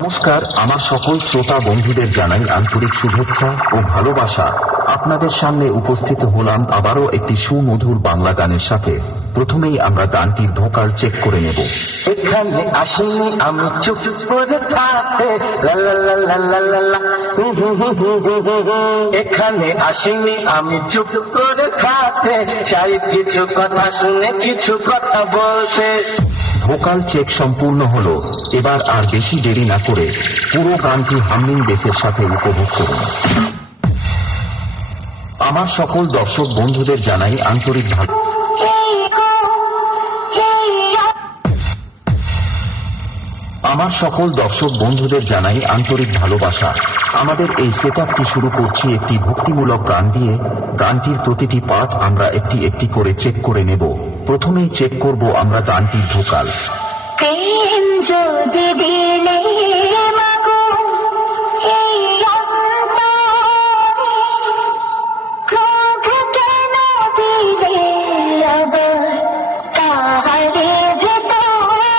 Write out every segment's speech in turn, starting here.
নমস্কার, আমার সকল শ্রোতা বন্ধুদের জানাই আন্তরিক শুভেচ্ছা ও ভালোবাসা। আপনাদের সামনে উপস্থিত হলাম আবারও একটি সুমধুর বাংলা গানের সাথে। প্রথমেই আমরা গানটির ভোকাল চেক করে নেব। এখানে আসিনি আমি চুপ করে থাকতে, লা লা লা লা লা লা লা। এখানে আসিনি আমি চুপ করে থাকতে, চাই কিছু কথা শুনে কিছু কথা বলতে। ভোকাল চেক সম্পূর্ণ হলো। এবার আর বেশি দেরি না করে পুরো গানটি হামিং বেসের সাথে উপভোগ করুন। আমার সকল দর্শক বন্ধুদের জানাই আন্তরিক ভালোবাসা। আমাদের এই সেটআপটি শুরু করছি একটি ভক্তিমূলক গান দিয়ে। গানটির প্রতিটি পার্ট আমরা একটি একটি করে চেক করে নেব। প্রথমেই চেক করব আমরা গানটির ভোকাল। প্রেম যদি দিলে মাগো এই অন্তরে, ক্রোধ কেন দিলে আবার তাহারে ভেতরে।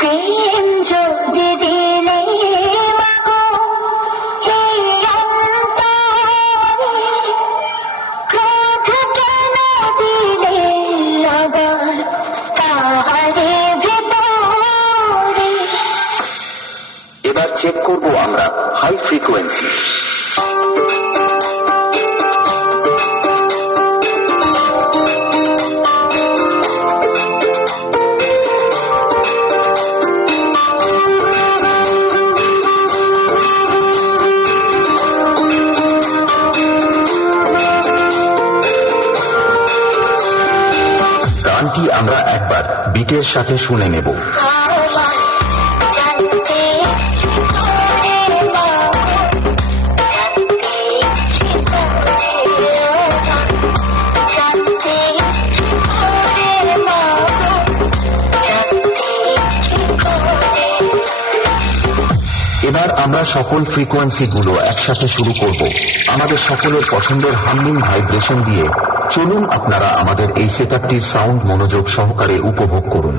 প্রেম যদি দিলে মাগো এই অন্তরে, ক্রোধ কেন দিলে আবার তাহারে ভেতরে। এবার চেক করব আমরা হাই ফ্রিকোয়েন্সি। গানটি আমরা একবার বিটের সাথে শুনে নেব। এবার আমরা সকল ফ্রিকোয়েন্সি গুলো একসাথে শুরু করব আমাদের সকলের পছন্দের হামিং ভাইব্রেশন দিয়ে। চলুন আপনারা আমাদের এই সেটআপটির সাউন্ড মনোযোগ সহকারে উপভোগ করুন।